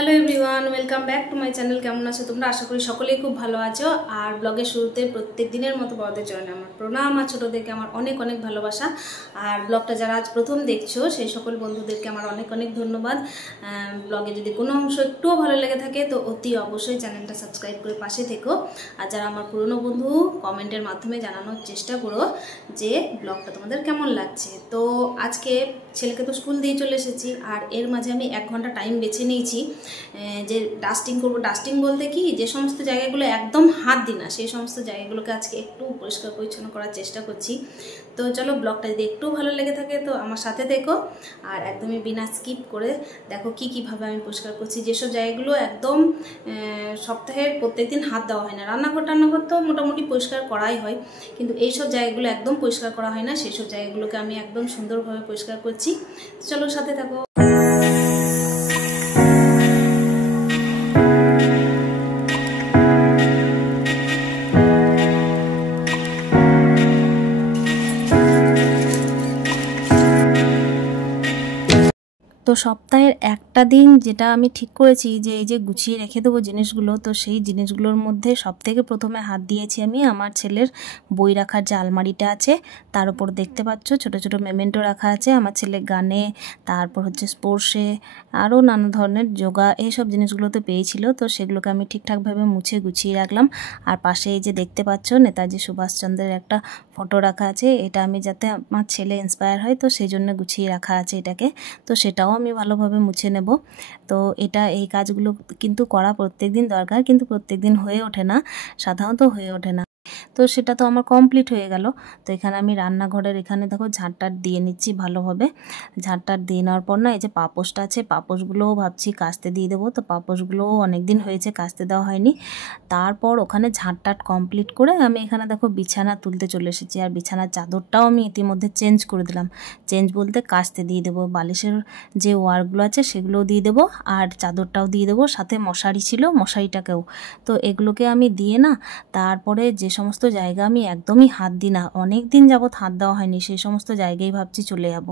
Hello everyone, welcome back to my channel. কেমন আছো তোমরা? আশা করি সকলেই খুব ভালো আছো। আর ব্লগের শুরুতে প্রত্যেক দিনের মতো বড়দের জন্য আমার প্রণাম, আর ছোটোদেরকে আমার অনেক অনেক ভালোবাসা। আর ব্লগটা যারা আজ প্রথম দেখছো সেই সকল বন্ধুদেরকে আমার অনেক অনেক ধন্যবাদ। ব্লগে যদি কোনো অংশ একটুও ভালো লেগে থাকে তো অতি অবশ্যই চ্যানেলটা সাবস্ক্রাইব করে পাশে থেকো। আর যারা আমার পুরনো বন্ধু, কমেন্টের মাধ্যমে জানানোর চেষ্টা করো যে ব্লগটা তোমাদের কেমন লাগছে। তো আজকে ছেলেকে তো স্কুল দিয়ে চলে এসেছি, আর এর মাঝে আমি 1 ঘন্টা টাইম বেছে নিয়েছি যে ডাস্টিং করব। ডাস্টিং বলতে কি, যে সমস্ত জায়গাগুলো একদম হাত দিই না সেই সমস্ত জায়গাগুলোকে আজকে একটু পরিষ্কার পরিচ্ছন্ন করার চেষ্টা করছি। তো চলো, ব্লগটা যদি একটু ভালো লেগে থাকে তো আমার সাথে দেখো, আর একদমই বিনা স্কিপ করে দেখো কীভাবে আমি পরিষ্কার করছি। যেসব জায়গাগুলো একদম সপ্তাহের প্রত্যেকদিন হাত দেওয়া হয় না, রান্নাঘর টান্নাঘর তো মোটামুটি পরিষ্কার করাই হয়, কিন্তু এইসব জায়গাগুলো একদম পরিষ্কার করা হয় না, সেই সব জায়গাগুলোকে আমি একদম সুন্দরভাবে পরিষ্কার করছি। তো চলো সাথে থাকো। তো সপ্তাহের একটা দিন যেটা আমি ঠিক করেছি যে এই যে গুছিয়ে রেখে দেবো জিনিসগুলো, তো সেই জিনিসগুলোর মধ্যে সবথেকে প্রথমে হাত দিয়েছি আমি আমার ছেলের বই রাখার যে আলমারিটা আছে, তার উপর দেখতে পাচ্ছ ছোট ছোট মেমেন্টো রাখা আছে। আমার ছেলে গানে, তারপর হচ্ছে স্পোর্টসে, আরও নানা ধরনের যোগা, এইসব জিনিসগুলোতে পেয়েছিল, তো সেগুলোকে আমি ঠিকঠাকভাবে মুছে গুছিয়ে রাখলাম। আর পাশে এই যে দেখতে পাচ্ছ নেতাজি সুভাষচন্দ্রের একটা ফটো রাখা আছে, এটা আমি যাতে আমার ছেলে ইন্সপায়ার হয় তো সেই জন্য গুছিয়ে রাখা আছে এটাকে। তো সেটাও আমি ভালোভাবে মুছে নেব। তো এই কাজগুলো কিন্তু করা প্রত্যেকদিন দরকার, কিন্তু প্রত্যেকদিন হয়ে ওঠে না, সাধারণত হয়ে ওঠে না। তো সেটা তো আমার কমপ্লিট হয়ে গেল। তো এখানে আমি রান্নাঘরের এখানে দেখো ঝাঁটটার দিয়ে নিচ্ছি ভালোভাবে। ঝাঁটটার দিয়ে নেওয়ার পর না, এই যে পাপোশটা আছে, পাপোশগুলোও ভাবছি কাচতে দিয়ে দেবো। তো পাপোশগুলোও অনেক দিন হয়েছে কাচতে দেওয়া হয়নি। তারপর ওখানে ঝাঁটটাট কমপ্লিট করে আমি এখানে দেখো বিছানা তুলতে চলে এসেছি। আর বিছানার চাদরটাও আমি ইতিমধ্যে চেঞ্জ করে দিলাম। চেঞ্জ বলতে কাচতে দিয়ে দেবো, বালিশের যে ওয়ারগুলো আছে সেগুলোও দিয়ে দেবো, আর চাদরটাও দিয়ে দেবো, সাথে মশারি ছিল মশারিটাকেও। তো এগুলোকে আমি দিয়ে না, তারপরে যে সমস্ত জায়গা আমি একদমই হাত দিই না, অনেক দিন যাবৎ হাত দেওয়া হয়নি, সেই সমস্ত জায়গায় ভাবছি চলে যাব।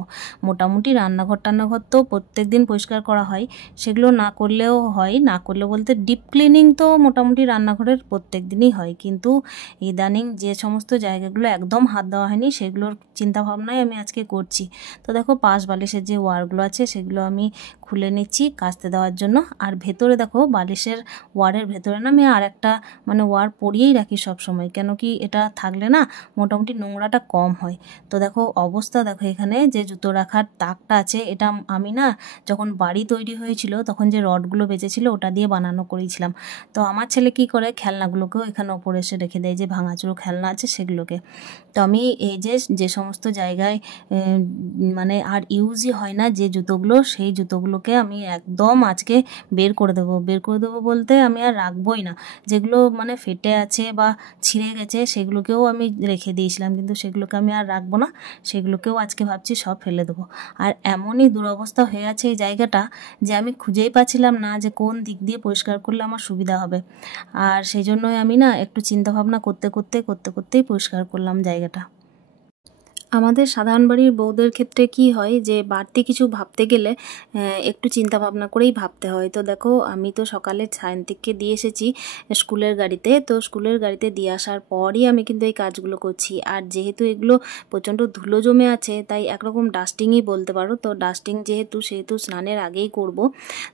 মোটামুটি রান্নাঘর টান্নাঘর তো প্রত্যেক দিন পরিষ্কার করা হয়, সেগুলো না করলেও হয়, না করলে বলতে ডিপ ক্লিনিং তো মোটামুটি রান্নাঘরের প্রত্যেক দিনই হয়, কিন্তু ইদানিং যে সমস্ত জায়গাগুলো একদম হাত দেওয়া হয়নি সেগুলোর চিন্তাভাবনাই আমি আজকে করছি। তো দেখো পাশ বালিশের যে ওয়ারগুলো আছে সেগুলো আমি খুলে নিচ্ছি কাচতে দেওয়ার জন্য। আর ভেতরে দেখো বালিশের ওয়ারের ভেতরে না আমি আর একটা ওয়ার পরিয়েই রাখি সব সময়, কেন কি এটা থাকলে না মোটামুটি নোংরাটা কম হয়। তো দেখো অবস্থা দেখো, এখানে যে জুতো রাখার তাকটা আছে এটা আমি না যখন বাড়ি তৈরি হয়েছিল তখন যে রডগুলো বেঁচেছিল ওটা দিয়ে বানানো করেছিলাম। তো আমার ছেলে কি করে, খেলনাগুলোকেও এখানে ওপরে এসে রেখে দেয়, যে ভাঙাচুরো খেলনা আছে সেগুলোকে। তো আমি এই যে সমস্ত জায়গায় আর ইউজই হয় না যে জুতোগুলো, সেই জুতোগুলোকে আমি একদম আজকে বের করে দেবো বলতে আমি আর রাখবোই না। যেগুলো ফেটে আছে বা ছিঁড়ে গেছে সেগুলোকেও আমি রেখে দিয়েছিলাম, কিন্তু সেগুলোকে আমি আর রাখবো না, সেগুলোকেও আজকে ভাবছি সব ফেলে দেবো। আর এমনই দুরবস্থা হয়ে আছে এই জায়গাটা যে আমি খুঁজেই পাচ্ছিলাম না যে কোন দিক দিয়ে পরিষ্কার করলে আমার সুবিধা হবে। আর সেই জন্যই আমি না একটু চিন্তাভাবনা করতেই পরিষ্কার করলাম জায়গাটা। আমাদের সাধারণ বাড়ির বউদের ক্ষেত্রে কি হয় যে বাড়তি কিছু ভাবতে গেলে একটু চিন্তা ভাবনা করেই ভাবতে হয়। তো দেখো আমি তো সকালে সায়ন্তিককে দিয়ে এসেছি স্কুলের গাড়িতে, তো স্কুলের গাড়িতে দিয়ে আসার পরই আমি কিন্তু এই কাজগুলো করছি। আর যেহেতু এগুলো প্রচণ্ড ধুলো জমে আছে তাই একরকম ডাস্টিংই বলতে পারো। তো ডাস্টিং সেহেতু স্নানের আগেই করব।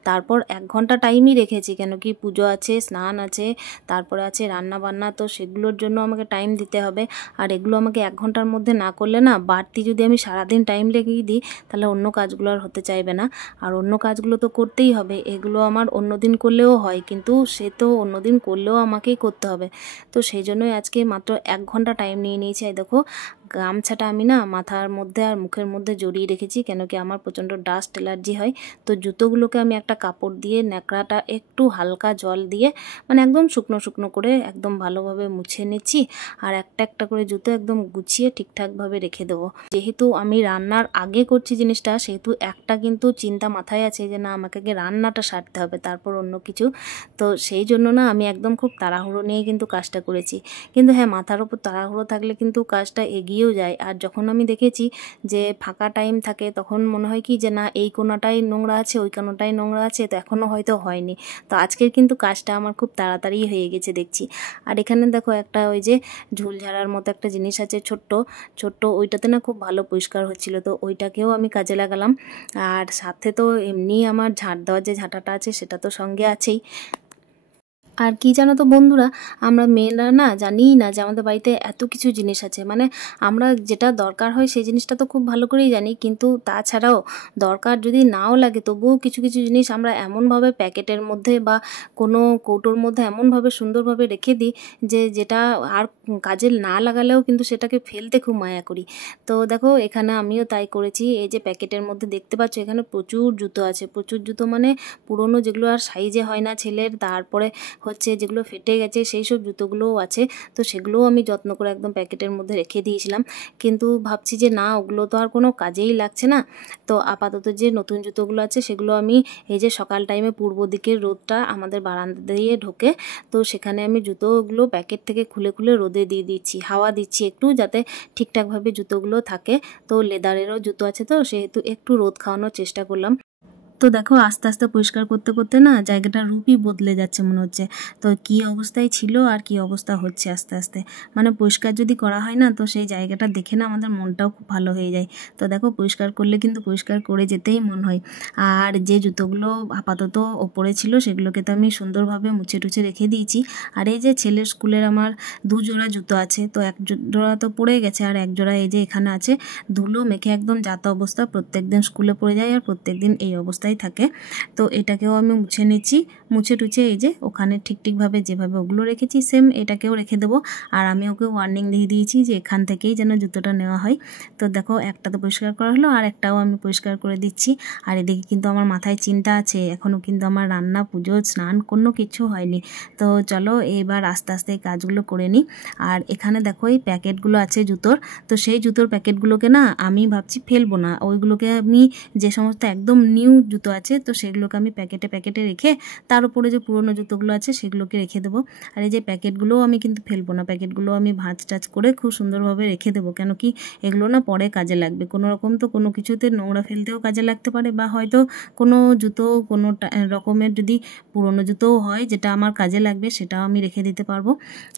তারপর 1 ঘন্টা টাইমই রেখেছি, কেন কি পুজো আছে, স্নান আছে, তারপরে আছে রান্না বান্না, তো সেগুলোর জন্য আমাকে টাইম দিতে হবে। আর এগুলো আমাকে 1 ঘন্টার মধ্যে না করলে না, বাড়তি যদি আমি সারাদিন টাইম লেগেই দিই তাহলে অন্য কাজগুলো আর হতে চাইবে না। আর অন্য কাজগুলো তো করতেই হবে, এগুলো আমার অন্য দিন করলেও হয়, কিন্তু সে তো অন্য দিন করলেও আমাকেই করতে হবে। তো সেই জন্যই আজকে মাত্র 1 ঘন্টা টাইম নিয়ে নিয়েছি। এই দেখো গামছাটা আমি না মাথার মধ্যে আর মুখের মধ্যে জড়িয়ে রেখেছি, কেন কি আমার প্রচণ্ড ডাস্ট অ্যালার্জি হয়। তো জুতোগুলোকে আমি একটা কাপড় দিয়ে ন্যাকড়াটা একটু হালকা জল দিয়ে একদম শুকনো শুকনো করে একদম ভালোভাবে মুছে নিচ্ছি। আর একটা একটা করে জুতো একদম গুছিয়ে ঠিকঠাকভাবে রেখে দেবো। যেহেতু আমি রান্নার আগে করছি জিনিসটা, সেহেতু একটা কিন্তু চিন্তা মাথায় আছে যে না, আমাকে আগে রান্নাটা সারতে হবে তারপর অন্য কিছু। তো সেই জন্য না আমি একদম খুব তাড়াহুড়ো নিয়ে কিন্তু কাজটা করেছি। কিন্তু হ্যাঁ, মাথার ওপর তাড়াহুড়ো থাকলে কিন্তু কাজটা এগিয়ে বেরিয়েও যায়। আর যখন আমি দেখেছি যে ফাঁকা টাইম থাকে তখন মনে হয় কি যে না এই কোণাটাই নোংরা আছে, ওই কোণাটাই নোংরা আছে, তো এখনও হয়তো হয়নি। তো আজকের কিন্তু কাজটা আমার খুব তাড়াতাড়ি হয়ে গেছে দেখছি। আর এখানে দেখো একটা ওই যে ঝুল ঝাড়ার মতো একটা জিনিস আছে ছোট্ট ছোট্ট, ওইটাতে না খুব ভালো পরিষ্কার হচ্ছিল, তো ওইটাকেও আমি কাজে লাগালাম। আর সাথে তো এমনি আমার ঝাঁট দেওয়ার যে ঝাঁটাটা আছে সেটা তো সঙ্গে আছেই। আর কি জানো তো বন্ধুরা, আমরা মেয়েরা না জানিই না যে আমাদের বাড়িতে এত কিছু জিনিস আছে। মানে আমরা যেটা দরকার হয় সেই জিনিসটা তো খুব ভালো করেই জানি, কিন্তু তাছাড়াও দরকার যদি নাও লাগে তবুও কিছু কিছু জিনিস আমরা এমনভাবে প্যাকেটের মধ্যে বা কোনো কৌটোর মধ্যে এমনভাবে সুন্দরভাবে রেখে দিই যে যেটা আর কাজে না লাগালেও কিন্তু সেটাকে ফেলতে খুব মায়া করি। তো দেখো এখানে আমিও তাই করেছি। এই যে প্যাকেটের মধ্যে দেখতে পাচ্ছ এখানে প্রচুর জুতো আছে, প্রচুর জুতো মানে পুরনো যেগুলো আর সাইজে হয় না ছেলের, তারপরে হচ্ছে যেগুলো ফেটে গেছে সেই সব জুতোগুলোও আছে। তো সেগুলোও আমি যত্ন করে একদম প্যাকেটের মধ্যে রেখে দিয়েছিলাম, কিন্তু ভাবছি যে না ওগুলো তো আর কোনো কাজেই লাগছে না। তো আপাতত যে নতুন জুতোগুলো আছে সেগুলো আমি এই যে সকাল টাইমে পূর্ব দিকের রোদটা আমাদের বারান্দা দিয়ে ঢোকে, তো সেখানে আমি জুতোগুলো প্যাকেট থেকে খুলে খুলে রোদে দিয়ে দিচ্ছি, হাওয়া দিচ্ছি একটু যাতে ঠিকঠাকভাবে জুতোগুলো থাকে। তো লেদারেরও জুতো আছে তো সেহেতু একটু রোদ খাওয়ানোর চেষ্টা করলাম। তো দেখো আস্তে আস্তে পরিষ্কার করতে করতে না জায়গাটার রূপই বদলে যাচ্ছে মনে হচ্ছে। তো কী অবস্থায় ছিল আর কী অবস্থা হচ্ছে আস্তে আস্তে, মানে পরিষ্কার যদি করা হয় না তো সেই জায়গাটা দেখে না আমাদের মনটাও খুব ভালো হয়ে যায়। তো দেখো পরিষ্কার করলে কিন্তু পরিষ্কার করে যেতেই মন হয়। আর যে জুতোগুলো আপাতত ওপরে ছিল সেগুলোকে তো আমি সুন্দরভাবে মুছে টুছে রেখে দিয়েছি। আর এই যে ছেলের স্কুলের আমার 2 জোড়া জুতো আছে, তো এক জোড়া তো পড়ে গেছে আর এক জোড়া এই যে এখানে আছে, ধুলো মেখে একদম যাতা অবস্থা, প্রত্যেকদিন স্কুলে পড়ে যায় আর প্রত্যেকদিন এই অবস্থায় থাকে। তো এটাকেও আমি মুছে নিচ্ছি, মুছে টুছে এই যে ওখানে ঠিকভাবে যেভাবে ওগুলো রেখেছি সেম এটাকেও রেখে দেবো। আর আমি ওকে ওয়ার্নিং দিয়ে দিয়েছি যে এখান থেকেই যেন জুতোটা নেওয়া হয়। তো দেখো একটা তো পরিষ্কার করা হলো আর একটাও আমি পরিষ্কার করে দিচ্ছি। আর এদিকে কিন্তু আমার মাথায় চিন্তা আছে, এখনও কিন্তু আমার রান্না পুজো স্নান কোনো কিছু হয়নি। তো চলো এবার আস্তে আস্তে এই কাজগুলো করে নিই। আর এখানে দেখো এই প্যাকেটগুলো আছে জুতোর, তো সেই জুতোর প্যাকেটগুলোকে না আমি ভাবছি ফেলবো না, ওইগুলোকে আমি যে সমস্ত একদম নিউ জুতো আছে তো সেগুলোকে আমি প্যাকেটে প্যাকেটে রেখে তার উপরে যে পুরনো জুতোগুলো আছে সেগুলোকে রেখে দেবো। আর এই যে প্যাকেটগুলোও আমি কিন্তু ফেলবো না, প্যাকেটগুলো আমি ভাঁজ টাজ করে খুব সুন্দরভাবে রেখে দেবো, কেন কি এগুলো না পরে কাজে লাগবে। কোনো রকম তো কোনো কিছুতে নোংরা ফেলতেও কাজে লাগতে পারে, বা হয়তো কোনো জুতো কোনো রকমের যদি পুরনো জুতোও হয় যেটা আমার কাজে লাগবে সেটাও আমি রেখে দিতে পারবো।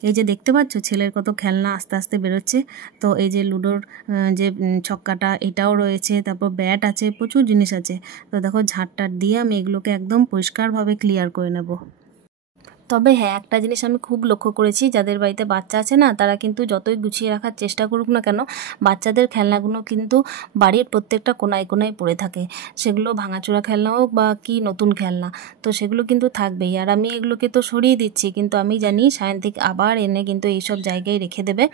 এই যে দেখতে পাচ্ছ ছেলের কত খেলনা আস্তে আস্তে বেরোচ্ছে। তো এই যে লুডোর যে ছক্কাটা এটাও রয়েছে, তারপর ব্যাট আছে, প্রচুর জিনিস আছে। তো দেখো ঝাঁটটার দিয়ে আমি এগুলোকে একদম পরিষ্কারভাবে ক্লিয়ার করে নেব। তবে হ্যাঁ একটা জিনিস আমি খুব লক্ষ্য করেছি, যাদের বাড়িতে বাচ্চা আছে না তারা কিন্তু যতই গুছিয়ে রাখার চেষ্টা করুক না কেন বাচ্চাদের খেলনাগুলো কিন্তু বাড়ির প্রত্যেকটা কোনায় কোনায় পড়ে থাকে, সেগুলো ভাঙাচোরা খেলনা হোক বা কি নতুন খেলনা, তো সেগুলো কিন্তু থাকবেই। আর আমি এগুলোকে তো সরিয়ে দিচ্ছি, কিন্তু আমি জানি সায়ন্তিক আবার এনে কিন্তু এইসব জায়গায় রেখে দেবে।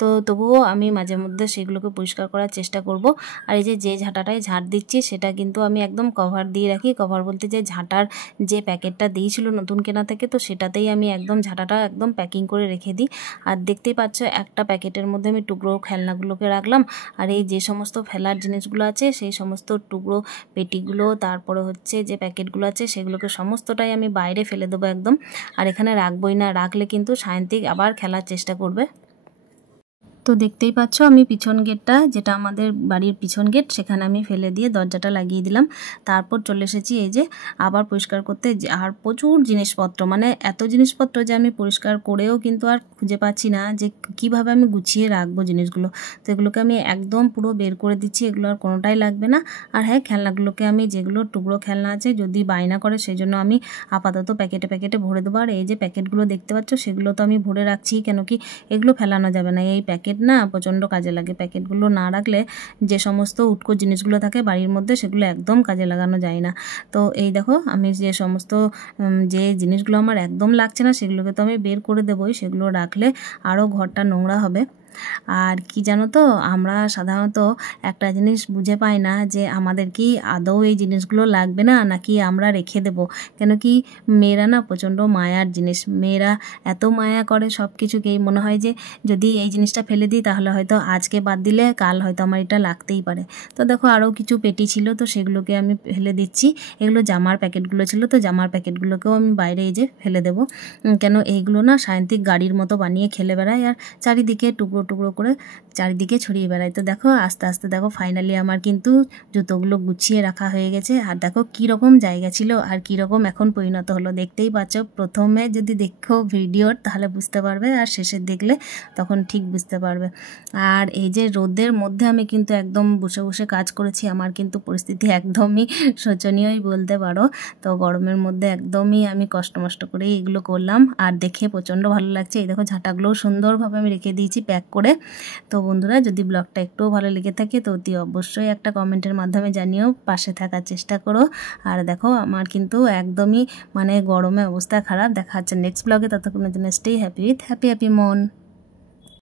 তো তবুও আমি মাঝে মধ্যে সেগুলোকে পরিষ্কার করার চেষ্টা করব। আর এই যে ঝাঁটাটায় ঝাঁট দিচ্ছি সেটা কিন্তু আমি একদম কভার দিয়ে রাখি, কভার বলতে যে ঝাঁটার যে প্যাকেটটা দিয়েছিল নতুন কেনা থেকে তো সেটাতেই আমি একদম ঝাঁটাটা একদম প্যাকিং করে রেখে দিই। আর দেখতেই পাচ্ছ একটা প্যাকেটের মধ্যে আমি টুকরো খেলনাগুলোকে রাখলাম, আর এই যে সমস্ত ফেলার জিনিসগুলো আছে সেই সমস্ত টুকরো পেটিগুলো তারপরে হচ্ছে যে প্যাকেটগুলো আছে সেগুলোকে সমস্তটাই আমি বাইরে ফেলে দেবো একদম। আর এখানে রাখবই না, রাখলে কিন্তু সায়ন্তিক আবার খেলার চেষ্টা করবে। তো দেখতেই পাচ্ছ আমি পিছন গেটটা, যেটা আমাদের বাড়ির পিছন গেট, সেখানে আমি ফেলে দিয়ে দরজাটা লাগিয়ে দিলাম। তারপর চলে এসেছি এই যে আবার পরিষ্কার করতে। আর প্রচুর জিনিসপত্র, মানে এত জিনিসপত্র যে আমি পরিষ্কার করেও কিন্তু আর খুঁজে পাচ্ছি না যে কিভাবে আমি গুছিয়ে রাখবো জিনিসগুলো। তো এগুলোকে আমি একদম পুরো বের করে দিচ্ছি, এগুলো আর কোনোটাই লাগবে না। আর হ্যাঁ খেলনাগুলোকে আমি যেগুলো টুকরো খেলনা আছে যদি বায়না করে সেই জন্য আমি আপাতত প্যাকেটে প্যাকেটে ভরে দেবো। আর এই যে প্যাকেটগুলো দেখতে পাচ্ছ সেগুলো তো আমি ভরে রাখছি, কেন কি এগুলো ফেলানো যাবে না, এই প্যাকেট না প্রচণ্ড কাজে লাগে। প্যাকেটগুলো না রাখলে যে সমস্ত উটকো জিনিসগুলো থাকে বাড়ির মধ্যে সেগুলো একদম কাজে লাগানো যায় না। তো এই দেখো আমি যে সমস্ত যে জিনিসগুলো আমার একদম লাগছে না সেগুলোকে তো আমি বের করে দেবই, সেগুলো রাখলে আরও ঘরটা নোংরা হবে। আর কি জানো তো আমরা সাধারণত একটা জিনিস বুঝে পাই না যে আমাদের কি আদৌ এই জিনিসগুলো লাগবে না নাকি আমরা রেখে দেব। কেন কি মেয়েরা না প্রচণ্ড মায়ার জিনিস, মেয়েরা এত মায়া করে সব কিছুকেই, মনে হয় যে যদি এই জিনিসটা ফেলে দিই তাহলে হয়তো আজকে বাদ দিলে কাল হয়তো আমার এটা লাগতেই পারে। তো দেখো আরও কিছু পেটি ছিল তো সেগুলোকে আমি ফেলে দিচ্ছি। এগুলো জামার প্যাকেটগুলো ছিল, তো জামার প্যাকেটগুলোকেও আমি বাইরে এই যে ফেলে দেবো। কেন এইগুলো না সায়ন্তিক গাড়ির মতো বানিয়ে খেলে বেড়ায় আর চারিদিকে টুকরো টুকরো করে চারিদিকে ছড়িয়ে বেড়াই। তো দেখো আস্তে আস্তে দেখো ফাইনালি আমার কিন্তু জুতোগুলো গুছিয়ে রাখা হয়ে গেছে। আর দেখো কীরকম জায়গা ছিল আর কীরকম এখন পরিণত হলো, দেখতেই পাচ্ছ। প্রথমে যদি দেখো ভিডিওর তাহলে বুঝতে পারবে, আর শেষে দেখলে তখন ঠিক বুঝতে পারবে। আর এই যে রোদের মধ্যে আমি কিন্তু একদম বসে বসে কাজ করেছি, আমার কিন্তু পরিস্থিতি একদমই শোচনীয়ই বলতে পারো। তো গরমের মধ্যে একদমই আমি কষ্ট মষ্ট করেই এগুলো করলাম, আর দেখে প্রচণ্ড ভালো লাগছে। এই দেখো ঝাঁটাগুলোও সুন্দরভাবে আমি রেখে দিয়েছি প্যাক করে। তো বন্ধুরা, যদি ব্লগটা একটুও ভালো লেগে থাকে তো অতি অবশ্যই একটা কমেন্টের মাধ্যমে জানিও, পাশে থাকার চেষ্টা করো। আর দেখো আমার কিন্তু একদমই মানে গরমে অবস্থা খারাপ। দেখা হচ্ছে নেক্সট ব্লগে, ততক্ষণের জন্য স্টে হ্যাপি উইথ হ্যাপি মন।